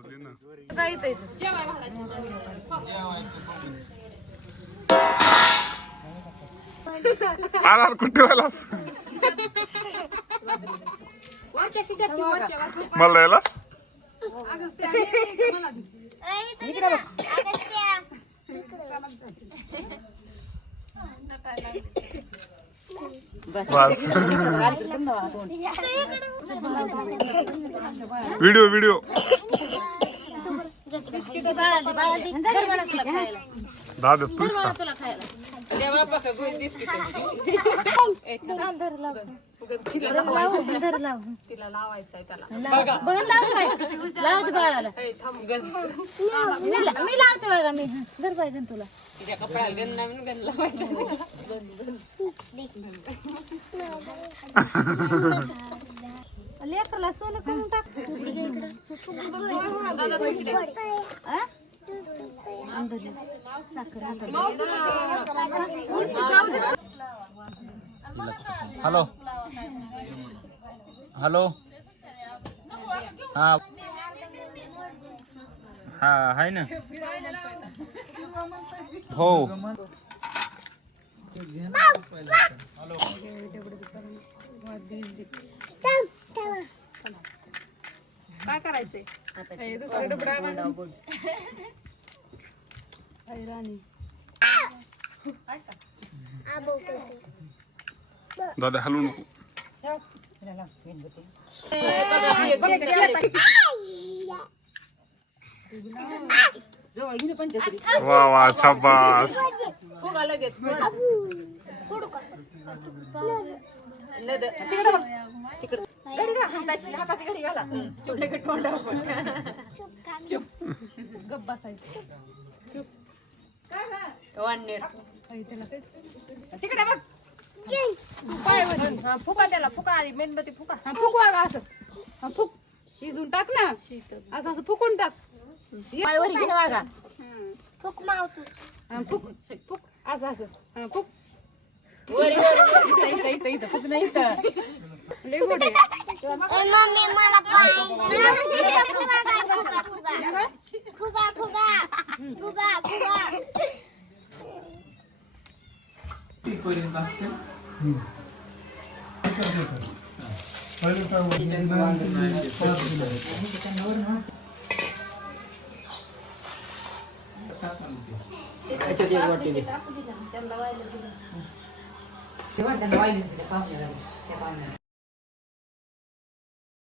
वाजली ना. काय इथे आला कुठे वालास मला द्यायलास बस व्हिडिओ व्हिडिओ दादा तूच का मी लावते बघा मी जर पाहिजे तुला लेकरला सोनं करून टाक हॅलो हॅलो हा हा आहे ना हो काय करायचंय दुसरं डबडा दादा हलवू नको वा वा शाबास गप बसायचं तिकडे बघ फुका त्याला फुका आणि मेणबत्ती फुका फुकू अगं असं फुक शिजून टाक ना असं असं फुकून टाक फुक मावतो फुक फुक असं असं फुक फुक नाही वाटतं